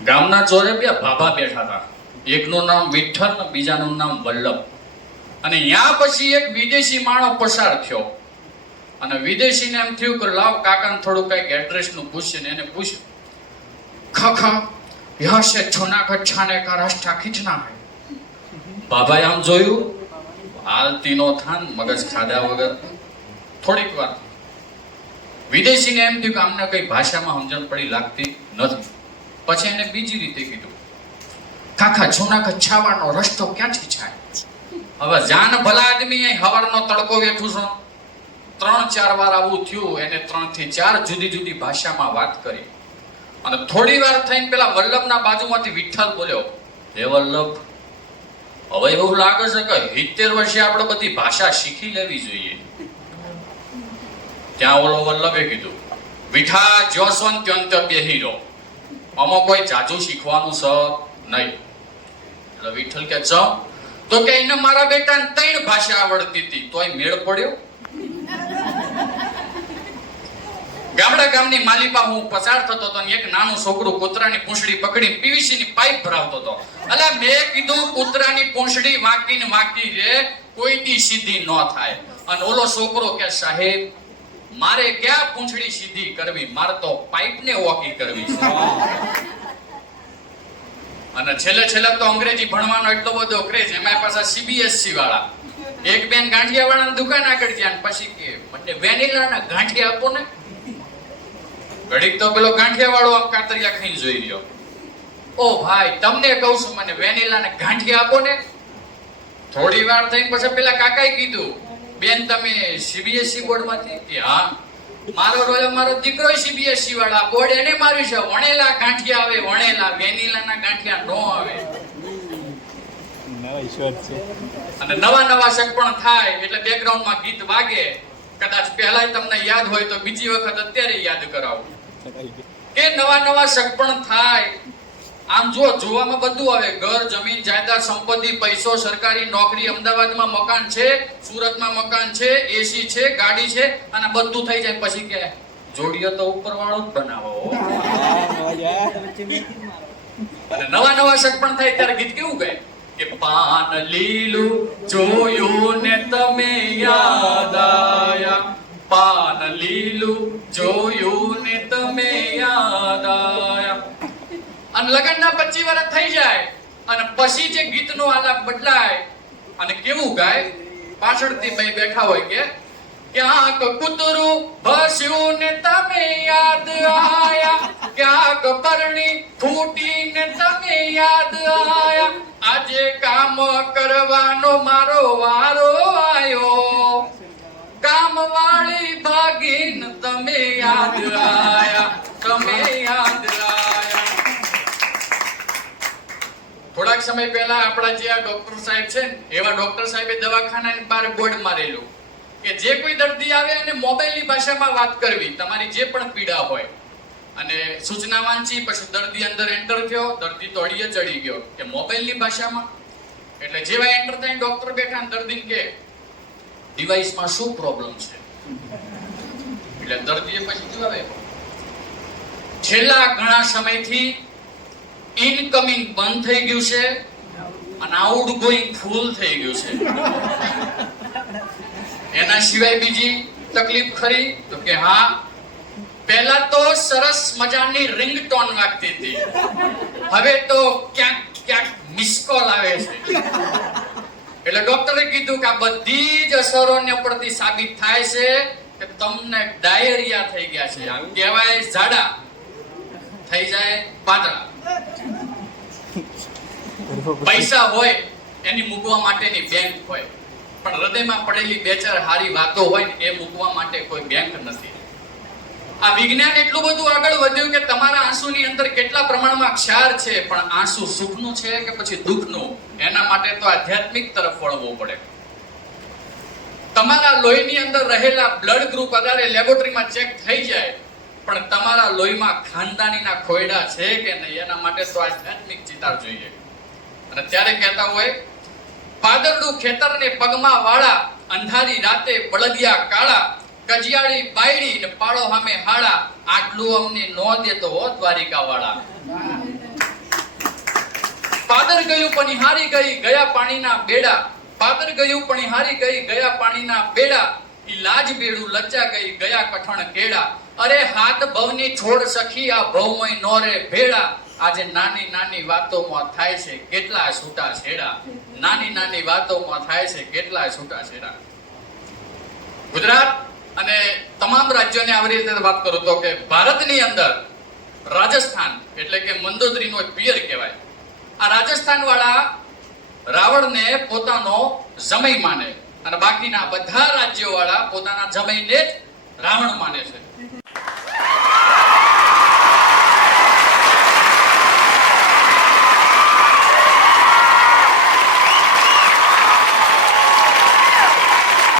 ગામના ચોરે બે ભાભા બેઠા હતા. એકનું નામ વિઠ્ઠલ ને બીજાનું નામ વલ્લભ. અને ત્યાં પછી એક વિદેશી માણસ પસાર થયો અને વિદેશીને એમ થયું કે લાવ કાકાને થોડું કઈક એડ્રેસનું પૂછીને એને પૂછ્યું, ખખા યહાં સે જૂનાગઢ જાને કા રાસ્તા ખીંચના હૈ. બાબાએ આમ જોયું, હાલતી નો થાન મગજ ખાધા વગર. થોડીક વાર વિદેશીને એમ થયું કે આમને કઈ ભાષામાં સમજણ પડી લાગતી નથી. પછી એને બીજી રીતે કીધું, કાકા જૂનાગઢ છાવાનો રસ્તો ક્યાંથી જાય? હવે જાન ભલા આદમી અહીં હવારનો તડકો વેઠું છું, 3-4 વાર આવું થયું. એને 3 થી 4 જુદી જુદી ભાષામાં વાત કરી. અને થોડી વાર થઈને પેલા વલ્લભના બાજુમાંથી વિઠ્ઠલ બોલ્યો, હે વલ્લભ, હવે એવું લાગે છે કે 70 વર્ષે આપણે બધી ભાષા શીખી લેવી જોઈએ. ત્યાં ઓલો વલ્લભે કીધું, વિઠા જોસન ત્યંત બેહીરો, આમાં કોઈ જાજુ શીખવાનું છે નહીં. એટલે વિઠ્ઠલ કે ચમ? તો કે એને મારા બેટાને 3 ભાષા આવડતી હતી તોય મેળ પડ્યો. ગામડા ગામની માલિપા હું પસાર થતો હતો, એક નાનું છોકરું કૂતરાની પૂંછડી પકડી પીવીસી ની પાઇપ ભરાવતો હતો. અલા મેં કીધું કૂતરાની પૂંછડી વાંકીને વાંકી રે, કોઈ દી સીધી ન થાય. અને ઓલો છોકરો કે સાહેબ, મારે ક્યાં પૂંછડી સીધી કરવી, મારે તો પાઇપને ઓકી કરવી છે. અને છેલ્લે તો અંગ્રેજી ભણવાનો એટલો બધો ક્રેઝ, એમાં પાછા CBSE વાળા. એક બેન ગાંઠિયા વાળાની દુકાન આગળ ગયા, પછી કે મને વેનીલાના ગાંઠિયા આપો ને. ઘડીક તો પેલો ગાંઠિયા વાળો આમ કાતરિયા ખાઈને જોઈ રહ્યો. ઓ ભાઈ, તમને કહું છું, મને વેનીલાના ગાંઠિયા આપો ને. થોડી વાર થઈને પછી પેલા કાકાએ કીધું, બેન તમે CBSE બોર્ડમાંથી? કે હા, મારો દીકરો CBSE વાળા બોર્ડ એને માર્યું છે. વણેલા ગાંઠિયા આવે, વણેલા, વેનીલાના ગાંઠિયા નો આવે. અને નવા સગપણ થાય એટલે બેકગ્રાઉન્ડમાં ગીત વાગે. કદાચ પહેલા તમને યાદ હોય તો બીજી વખત અત્યારે યાદ કરાવું કે નવા સગપણ થાય. આમ જોવામાં બધું આવે, ઘર, જમીન, જાયદાદ, સંપત્તિ, પૈસો, સરકારી નોકરી, અમદાવાદમાં મકાન છે, સુરતમાં મકાન છે, AC છે, ગાડી છે, અને બધું થઈ જાય પછી કે જોડિયો તો ઉપરવાળો જ બનાવો. અને નવા સગપણ થાય ત્યારે ગીત કેવું ગાય કે પાન લીલું જોયું ને તમે યાદ આયા, પાન લીલું જોયું ને તમે યાદ આયા. અને લગનના 25 વર્ષ થઈ જાય અને પછી જે ગીતનો આલાપ બદલાય અને કેવું ગાય, પાછળથી બે બેઠા હોય કે ક્યાંક કૂતરું ભસ્યું ને તમે યાદ આયા, ક્યાંક પરણી ફૂટી ને તમે યાદ આયા, આજે કામ કરવાનો મારો વારો આયો, કામ વાળી ભાગીને તમે યાદ આયા, તમે યાદ આયા. થોડાક સમય પહેલા આપણા જે આ ડોક્ટર સાહેબ છે ને, એવા ડોક્ટર સાહેબે દવાખાનાની બહાર બોર્ડ મારેલું કે જે કોઈ દર્દી આવે અને મોબાઈલની ભાષામાં વાત કરવી, તમારી જે પણ પીડા હોય. અને સૂચના વાંચી પછી દર્દી અંદર એન્ટર થયો, દર્દી તો અડીએ ચડી ગયો કે મોબાઈલની ભાષામાં. એટલે જેવા એન્ટર થઈને ડોક્ટર બેઠા દર્દીને કે ડિવાઇસમાં શું પ્રોબ્લેમ છે. એટલે દર્દીએ પછી જવાબ આપ્યો, છેલ્લા ઘણા સમયથી ઇનકમિંગ બંધ થઈ ગયું છે અને આઉટગોઈંગ ફૂલ થઈ ગયું છે. એના સિવાય બીજી તકલીફ ખરી? તો કે હા, પહેલા તો સરસ મજાની રિંગટોન વાગતી હતી, હવે તો ક્યાંક મિસ કોલ આવે છે. એટલે ડોક્ટરે કીધું કે આ બધી જ અસરોને પરથી સાબિત થાય છે કે તમને ડાયરિયા થઈ ગયા છે. આમ કહેવાય ઝાડા થઈ જાય પાતળા. પૈસા હોય એની મૂકવા માટેની બેંક હોય, પણ હૃદયમાં પડેલી 2-4 હારી વાતો હોય ને એ મૂકવા માટે કોઈ બેંક નથી. આ વિજ્ઞાન એટલું બધું આગળ વધ્યું કે તમારા આંસુની અંદર કેટલા પ્રમાણમાં ક્ષાર છે, પણ આંસુ સુખનું છે કે પછી દુઃખનું, એના માટે તો આધ્યાત્મિક તરફ વળવું પડે. તમારા લોહીની અંદર રહેલા બ્લડ ગ્રુપ આધારે લેબોરેટરીમાં ચેક થઈ જાય, પણ તમારા લોહીમાં ખાનદાનીના ખોયડા છે કે નહીં એના માટે તો આધ્યાત્મિક ચિતાર જોઈએ. અને ત્યારે કહેતા હોય, પાદરડું ખેતરને પગમાં વાળા, અંધારી રાતે બળદિયા કાળા, કજિયાળી બાયડી ને પાળો સામે હાડા, આટલું અમને નો દેતો હો દ્વારિકા વાળા. પાદર ગયું પણ હારી ગઈ ગયા પાણીના બેડા, પાદર ગયું પણ હારી ગઈ ગયા પાણીના બેડા, ઈ લાજ બેડું લચ્ચા ગઈ ગયા કઠણ કેડા. અરે હાથ ભવની છોડ સખી આ ભવમય નોરે ભેડા. આજે નાની નાની વાતોમાં થાય છે કેટલા છૂટા છેડા, નાની નાની વાતોમાં થાય છે કેટલા છૂટા છેડા. ગુજરાત અને તમામ રાજ્યોને આવી રીતે વાત કરું તો કે ભારતની અંદર રાજસ્થાન એટલે કે મંદોદરીનો એક પિયર કહેવાય. આ રાજસ્થાન વાળા રાવણને પોતાનો જમાઈ માને અને બાકીના બધા રાજ્યો વાળા પોતાના જમાઈને જ રાવણ માને છે.